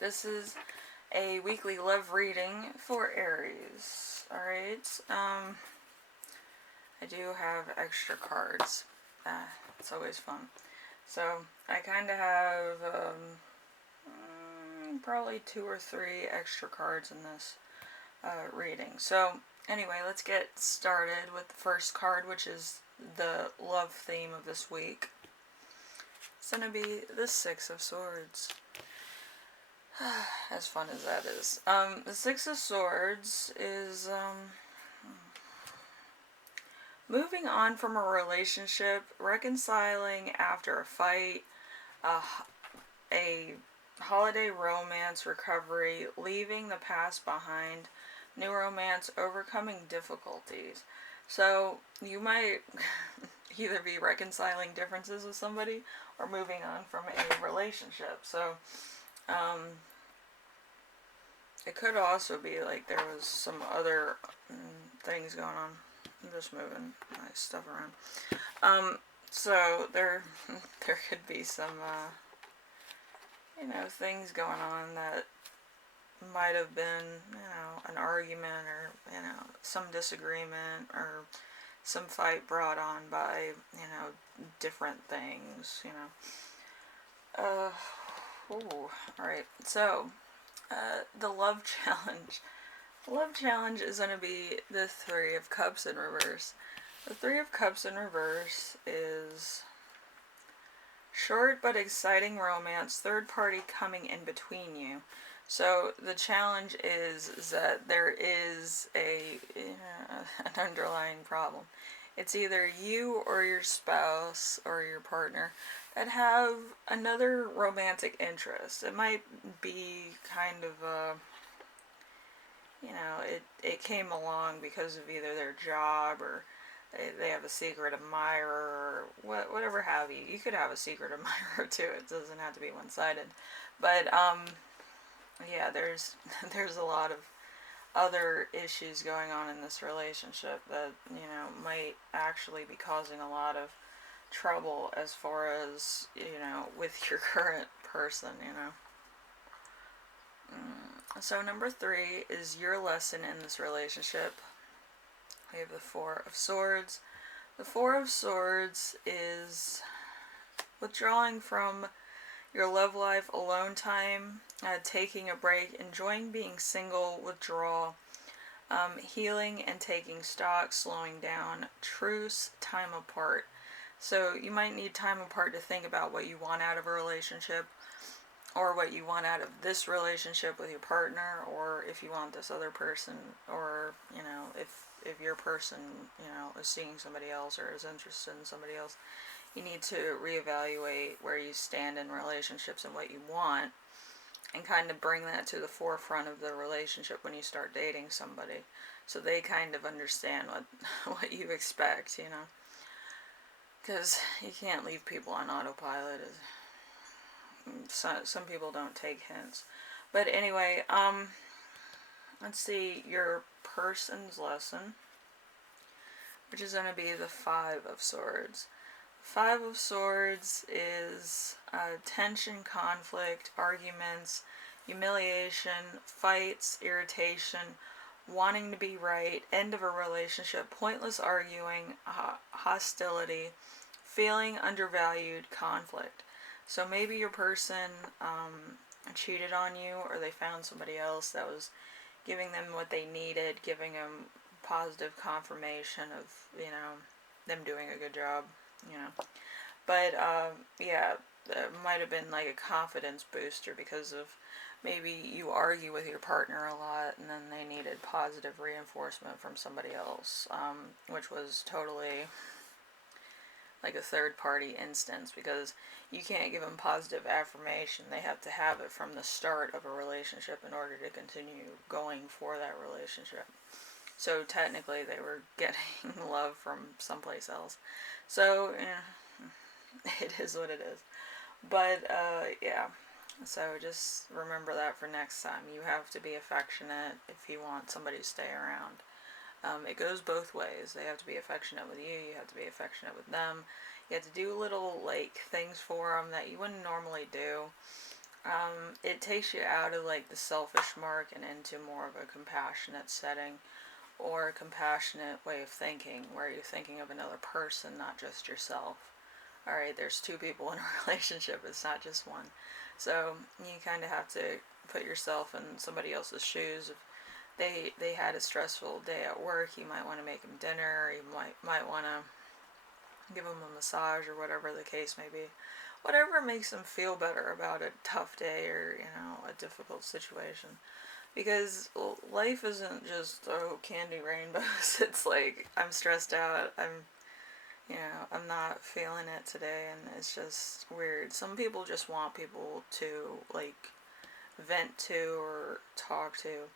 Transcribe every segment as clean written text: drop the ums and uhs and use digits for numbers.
This is a weekly love reading for Aries. Alright, I do have extra cards. It's always fun. So, I kind of have probably 2 or 3 extra cards in this reading. So, anyway, let's get started with the first card, which is the love theme of this week. It's going to be the Six of Swords. As fun as that is. The Six of Swords is moving on from a relationship, reconciling after a fight, a holiday romance recovery, leaving the past behind, new romance, overcoming difficulties. So you might either be reconciling differences with somebody or moving on from a relationship. So it could also be like there was some other things going on. I'm just moving my stuff around. So there could be some, things going on that might have been, an argument or, some disagreement or some fight brought on by, different things, Alright, so, the love challenge. The love challenge is going to be the Three of Cups in reverse. The Three of Cups in reverse is short but exciting romance, third party coming in between you. So the challenge is that there is an underlying problem. It's either you or your spouse or your partner that have another romantic interest. It might be kind of it came along because of either their job or they have a secret admirer or whatever have you. You could have a secret admirer too. It doesn't have to be one-sided. But yeah, there's a lot of other issues going on in this relationship that might actually be causing a lot of trouble as far as with your current person. So number 3 is your lesson in this relationship. We have the Four of Swords. The Four of Swords is withdrawing from your love life, alone time, taking a break, enjoying being single, withdrawal, healing and taking stock, slowing down, truce, time apart. So you might need time apart to think about what you want out of a relationship, or what you want out of this relationship with your partner, or if you want this other person, or if your person is seeing somebody else or is interested in somebody else. You need to reevaluate where you stand in relationships and what you want, and kind of bring that to the forefront of the relationship when you start dating somebody, so they kind of understand what you expect, because you can't leave people on autopilot. Some people don't take hints. But anyway, let's see your person's lesson, which is going to be the Five of Swords. Five of Swords is tension, conflict, arguments, humiliation, fights, irritation, wanting to be right, end of a relationship, pointless arguing, hostility, feeling undervalued, conflict. So maybe your person cheated on you, or they found somebody else that was giving them what they needed, giving them positive confirmation of, them doing a good job, But, yeah, it might have been like a confidence booster because of maybe you argue with your partner a lot and then they needed positive reinforcement from somebody else, which was totally like a third party instance, because you can't give them positive affirmation. They have to have it from the start of a relationship in order to continue going for that relationship. So technically they were getting love from someplace else. So it is what it is. But yeah, so just remember that for next time. You have to be affectionate if you want somebody to stay around. It goes both ways. They have to be affectionate with you. You have to be affectionate with them. You have to do little things for them that you wouldn't normally do. It takes you out of like the selfish mark and into more of a compassionate setting or a compassionate way of thinking where you're thinking of another person, not just yourself. Alright, there's two people in a relationship, it's not just one. So you kind of have to put yourself in somebody else's shoes. If they had a stressful day at work, you might want to make them dinner, or you might want to give them a massage or whatever the case may be. Whatever makes them feel better about a tough day or, a difficult situation. Because life isn't just, oh, candy rainbows. It's like, I'm stressed out, I'm not feeling it today, and it's just weird. Some people just want people to, like, vent to or talk to.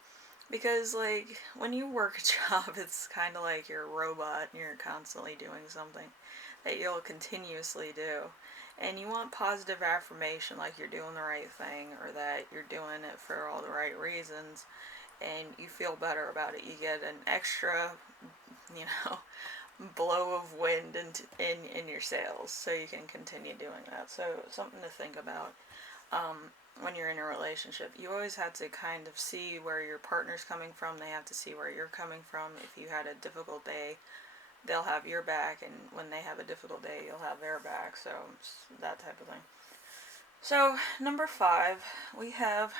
Because, like, when you work a job, it's kind of like you're a robot and you're constantly doing something that you'll continuously do. And you want positive affirmation, like you're doing the right thing or that you're doing it for all the right reasons, and you feel better about it. You get an extra, you know, blow of wind in your sails so you can continue doing that. So, something to think about. When you're in a relationship, you always have to kind of see where your partner's coming from. They have to see where you're coming from. If you had a difficult day, they'll have your back, and when they have a difficult day, you'll have their back. So that type of thing. So number 5, we have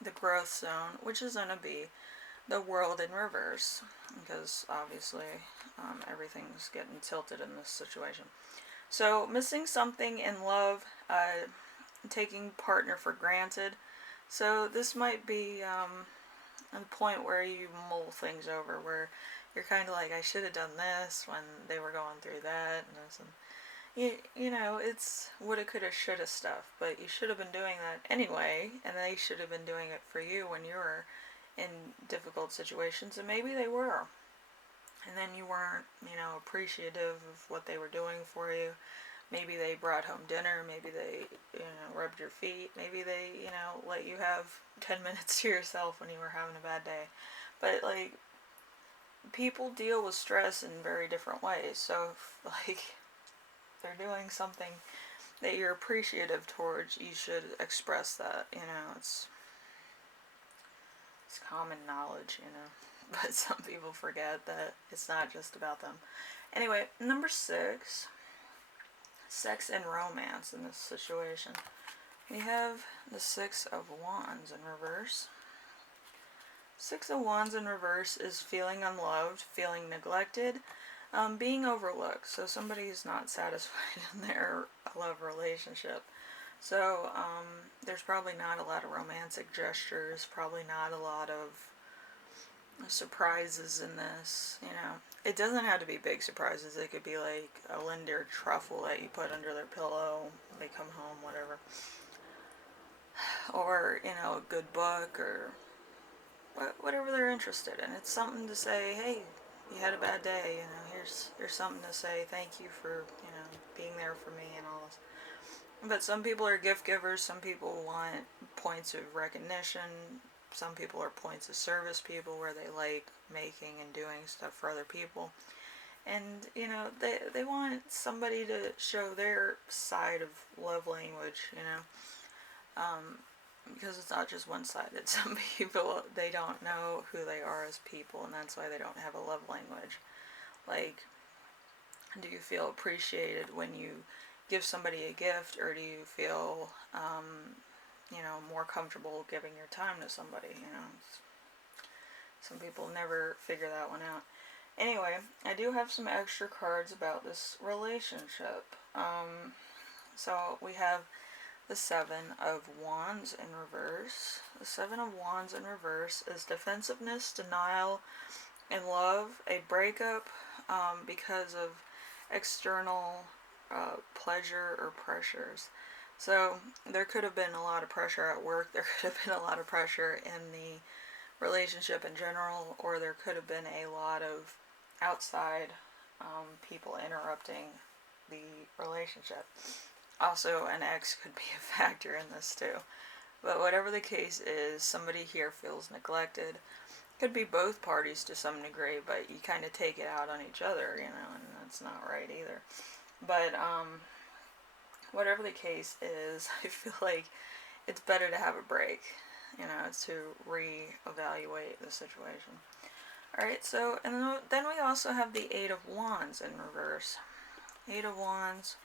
the growth zone, which is going to be the world in reverse, because obviously everything's getting tilted in this situation. So missing something in love, taking partner for granted. So this might be a point where you mull things over, where you're kind of like, I should have done this when they were going through that and this, and it's woulda, coulda, shoulda stuff, but you should have been doing that anyway, and they should have been doing it for you when you were in difficult situations, and maybe they were, and then you weren't, appreciative of what they were doing for you. Maybe they brought home dinner, maybe they, rubbed your feet, maybe they, let you have 10 minutes to yourself when you were having a bad day. But, like, people deal with stress in very different ways. So, if, like, they're doing something that you're appreciative towards, you should express that, it's common knowledge, but some people forget that it's not just about them. Anyway, number 6, sex and romance in this situation. We have the 6 of Wands in reverse. 6 of Wands in reverse is feeling unloved, feeling neglected, being overlooked. So somebody's not satisfied in their love relationship. So there's probably not a lot of romantic gestures, probably not a lot of surprises in this. It doesn't have to be big surprises. It could be like a Linder truffle that you put under their pillow, they come home, whatever. Or, a good book, or whatever they're interested in. It's something to say, hey, you had a bad day, here's something to say, thank you for, being there for me and all this. But some people are gift givers, some people want points of recognition, some people are points of service people where they like making and doing stuff for other people. And, they want somebody to show their side of love language, because it's not just one-sided. Some people, they don't know who they are as people, and that's why they don't have a love language. Like, do you feel appreciated when you give somebody a gift, or do you feel, more comfortable giving your time to somebody, Some people never figure that one out. Anyway, I do have some extra cards about this relationship. So we have the 7 of Wands in reverse. The 7 of Wands in reverse is defensiveness, denial, in love, a breakup because of external pleasure or pressures. So there could have been a lot of pressure at work, there could have been a lot of pressure in the relationship in general, or there could have been a lot of outside people interrupting the relationship. Also, an ex could be a factor in this too. But whatever the case is, somebody here feels neglected. Could be both parties to some degree, but you kind of take it out on each other, and that's not right either. But whatever the case is, I feel like it's better to have a break, you know, to reevaluate the situation. Alright, so, and then we also have the Eight of Wands in reverse. Eight of Wands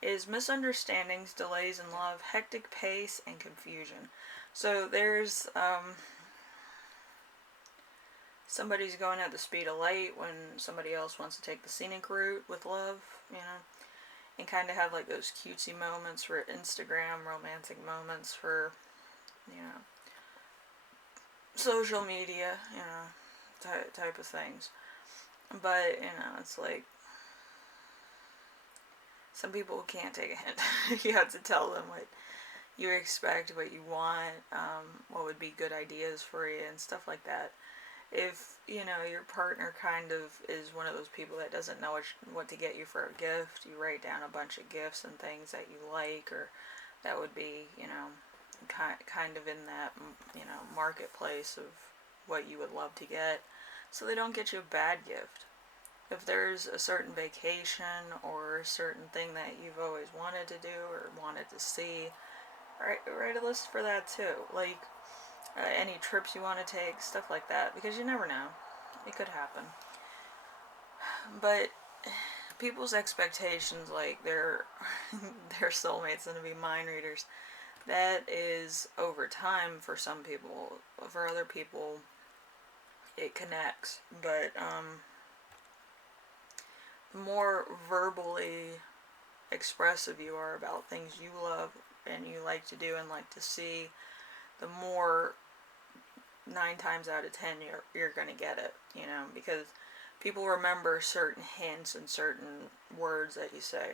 is misunderstandings, delays in love, hectic pace, and confusion. So there's, somebody's going at the speed of light when somebody else wants to take the scenic route with love, you know, and kind of have like those cutesy moments for Instagram, romantic moments for, you know, social media, you know, type of things. But, you know, it's like, some people can't take a hint. You have to tell them what you expect, what you want, what would be good ideas for you, and stuff like that. If, you know, your partner kind of is one of those people that doesn't know what to get you for a gift, you write down a bunch of gifts and things that you like, or that would be, you know, kind of in that, you know, marketplace of what you would love to get, so they don't get you a bad gift. If there's a certain vacation or a certain thing that you've always wanted to do or wanted to see, write a list for that too. Like, any trips you want to take, stuff like that, because you never know. It could happen. But people's expectations, like their soulmates going to be mind readers, that is over time for some people. For other people, it connects. But the more verbally expressive you are about things you love and you like to do and like to see, the more 9 times out of 10 you're gonna get it, you know, because people remember certain hints and certain words that you say,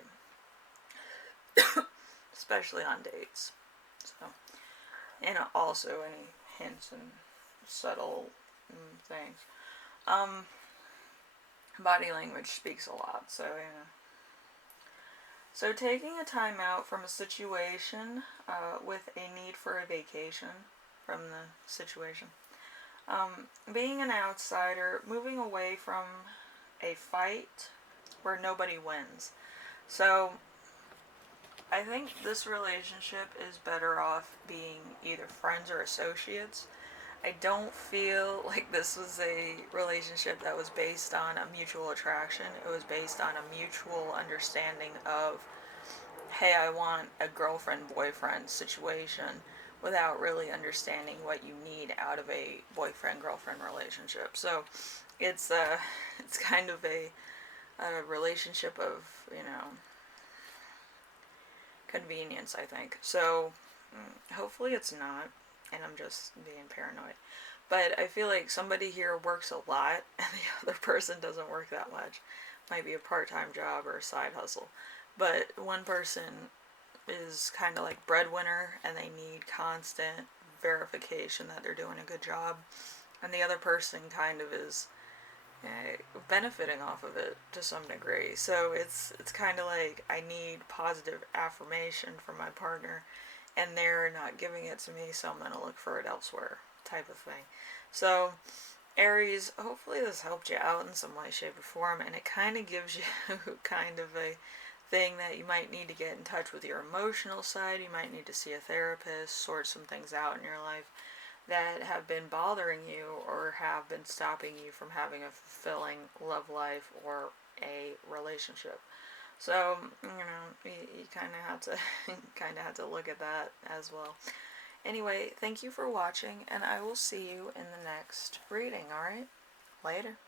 especially on dates. So, and also any hints and subtle things. Body language speaks a lot, so, you know. So taking a time out from a situation with a need for a vacation from the situation. Being an outsider, moving away from a fight where nobody wins. So I think this relationship is better off being either friends or associates. I don't feel like this was a relationship that was based on a mutual attraction. It was based on a mutual understanding of, hey, I want a girlfriend-boyfriend situation, without really understanding what you need out of a boyfriend-girlfriend relationship. So it's kind of a relationship of, you know, convenience, I think. So hopefully it's not, and I'm just being paranoid. But I feel like somebody here works a lot and the other person doesn't work that much. Might be a part-time job or a side hustle. But one person is kind of like breadwinner and they need constant verification that they're doing a good job. And the other person kind of is benefiting off of it to some degree. So it's kind of like, I need positive affirmation from my partner and they're not giving it to me, so I'm going to look for it elsewhere, type of thing. So Aries, hopefully this helped you out in some way, shape, or form, and it kind of gives you kind of a thing that you might need to get in touch with your emotional side. You might need to see a therapist, sort some things out in your life that have been bothering you or have been stopping you from having a fulfilling love life or a relationship. So, you know, you kind of have to look at that as well. Anyway, thank you for watching, and I will see you in the next reading, alright? Later.